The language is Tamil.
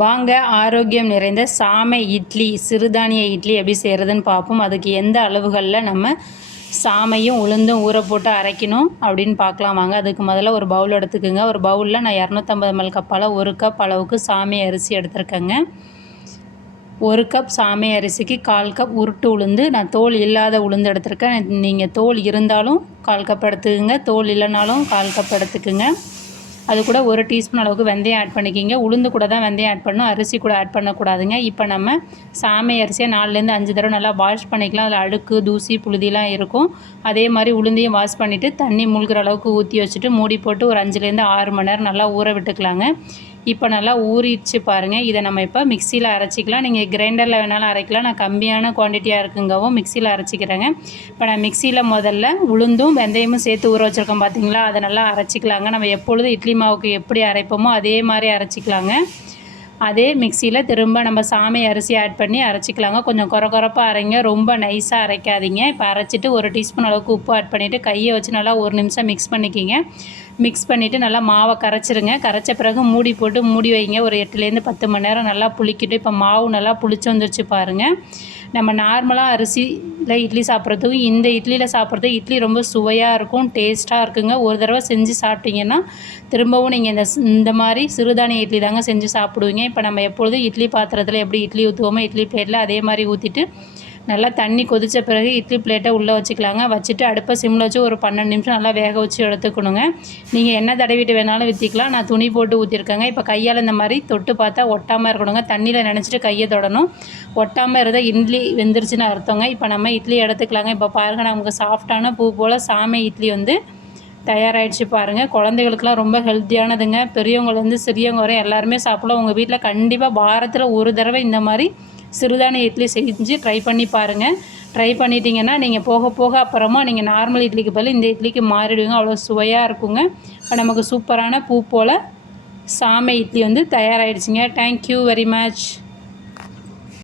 வாங்க ஆரோக்கியம் நிறைந்த சாமை இட்லி, சிறுதானிய இட்லி எப்படி செய்கிறதுன்னு பார்ப்போம். அதுக்கு எந்த அளவுகளில் நம்ம சாமையும் உளுந்தும் ஊற போட்டு அரைக்கணும் அப்படின்னு பார்க்கலாம் வாங்க. அதுக்கு முதல்ல ஒரு பவுல் எடுத்துக்கோங்க. ஒரு பவுலில் நான் 250 ml கப்பால் 1 கப் அளவுக்கு சாமை அரிசி எடுத்துருக்கேங்க. 1 கப் சாமை அரிசிக்கு 1/4 கப் உருட்டு உளுந்து, நான் தோல் இல்லாத உளுந்து எடுத்துருக்கேன். நீங்கள் தோல் இருந்தாலும் 1/4 கப் எடுத்துக்கோங்க, தோல் இல்லைனாலும் 1/4 கப் எடுத்துக்கோங்க. அது கூட 1 டீஸ்பூன் அளவுக்கு வெந்தயம் ஆட் பண்ணிக்கிங்க. உளுந்து கூட தான் வெந்தயம் ஆட் பண்ணணும், அரிசி கூட ஆட் பண்ணக்கூடாதுங்க. இப்போ நம்ம சாமை அரிசியை 4லேருந்து 5 தடவை நல்லா வாஷ் பண்ணிக்கலாம். அதில் அழுக்கு, தூசி, புழுதிலாம் இருக்கும். அதே மாதிரி உளுந்தையும் வாஷ் பண்ணிவிட்டு தண்ணி மூழ்கிற அளவுக்கு ஊற்றி வச்சுட்டு மூடி போட்டு ஒரு 5லேருந்து 6 மணி நேரம் நல்லா ஊற விட்டுக்கலாங்க. இப்போ நல்லா ஊறிடுச்சு பாருங்கள். இதை நம்ம இப்போ மிக்சியில் அரைச்சிக்கலாம். நீங்கள் கிரைண்டரில் வேணாலும் அரைக்கலாம். நான் கம்மியான குவான்டிட்டியாக இருக்குங்கவும் மிக்சியில் அரைச்சிக்கிறேங்க. இப்போ நான் மிக்சியில் முதல்ல உளுந்தும் வெந்தயமும் சேர்த்து ஊற வச்சுருக்கோம் பார்த்தீங்களா, அதை நல்லா அரைச்சிக்கலாங்க. நம்ம எப்பொழுதும் இட்லி மாவுக்கு எப்படி அரைப்போமோ அதே மாதிரி அரைச்சிக்கலாங்க. அதே மிக்சியில் திரும்ப நம்ம சாமை அரிசி ஆட் பண்ணி அரைச்சிக்கலாங்க. கொஞ்சம் கொரப்பாக அரைங்க, ரொம்ப நைஸாக அரைக்காதீங்க. இப்போ அரைச்சிட்டு 1 டீஸ்பூன் அளவுக்கு உப்பு ஆட் பண்ணிவிட்டு கையை வச்சு நல்லா 1 நிமிஷம் மிக்ஸ் பண்ணிக்கிங்க. மிக்ஸ் பண்ணிவிட்டு நல்லா மாவை கரைச்சிருங்க. கரைச்ச பிறகு மூடி போட்டு மூடி வைங்க. ஒரு 8லேருந்து 10 மணி நேரம் நல்லா புளிக்கிட்டு, இப்போ மாவு நல்லா புளிச்சு வந்துருச்சு பாருங்கள். நம்ம நார்மலாக அரிசியில் இட்லி சாப்பிட்றதுக்கும் இந்த இட்லியில் சாப்பிட்றதுக்கு இட்லி ரொம்ப சுவையாக இருக்கும், டேஸ்ட்டாக இருக்குங்க. ஒரு தடவை செஞ்சு சாப்பிட்டீங்கன்னா திரும்பவும் நீங்கள் இந்த மாதிரி சிறுதானிய இட்லி தாங்க செஞ்சு சாப்பிடுவீங்க. இப்போ நம்ம எப்பொழுதும் இட்லி பாத்திரத்தில் எப்படி இட்லி ஊற்றுவோமோ இட்லி பிளேட்டில் அதே மாதிரி ஊற்றிட்டு நல்லா தண்ணி கொதித்த பிறகு இட்லி பிளேட்டை உள்ளே வச்சுக்கலாங்க. வச்சுட்டு அடுப்பை சிம்மில் வச்சு ஒரு 12 நிமிஷம் நல்லா வேக வச்சு எடுத்துக்கணுங்க. நீங்கள் எண்ணெய் தடவிட்டு வேணாலும் ஊற்றிக்கலாம். நான் துணி போட்டு ஊற்றிருக்கேங்க. இப்போ கையால் இந்த மாதிரி தொட்டு பார்த்தா ஒட்டாமல் இருக்கணுங்க. தண்ணியில் நினச்சிட்டு கையை தொடணும். ஒட்டாமல் இருந்தால் இட்லி வெந்துருச்சுன்னு அர்த்தங்க. இப்போ நம்ம இட்லி எடுத்துக்கலாங்க. இப்போ பாருங்கள், நமக்கு சாஃப்டான பூ போல் சாமை இட்லி தயாராகிடுச்சு பாருங்கள். குழந்தைகளுக்கெல்லாம் ரொம்ப ஹெல்த்தியானதுங்க. பெரியவங்கலேருந்து சிறியவங்க வரை எல்லாருமே சாப்பிடலாம். உங்கள் வீட்டில் கண்டிப்பாக வாரத்தில் ஒரு தடவை இந்த மாதிரி சிறுதானிய இட்லி செஞ்சு ட்ரை பண்ணி பாருங்கள். ட்ரை பண்ணிட்டீங்கன்னா நீங்கள் போக போக அப்புறமா நீங்கள் நார்மல் இட்லிக்கு பதில் இந்த இட்லிக்கு மாறிடுவீங்க. அவ்வளோ சுவையாக இருக்குங்க. இப்போ நமக்கு சூப்பரான பூ போல் சாமை இட்லி தயாராகிடுச்சிங்க. Thank you very much.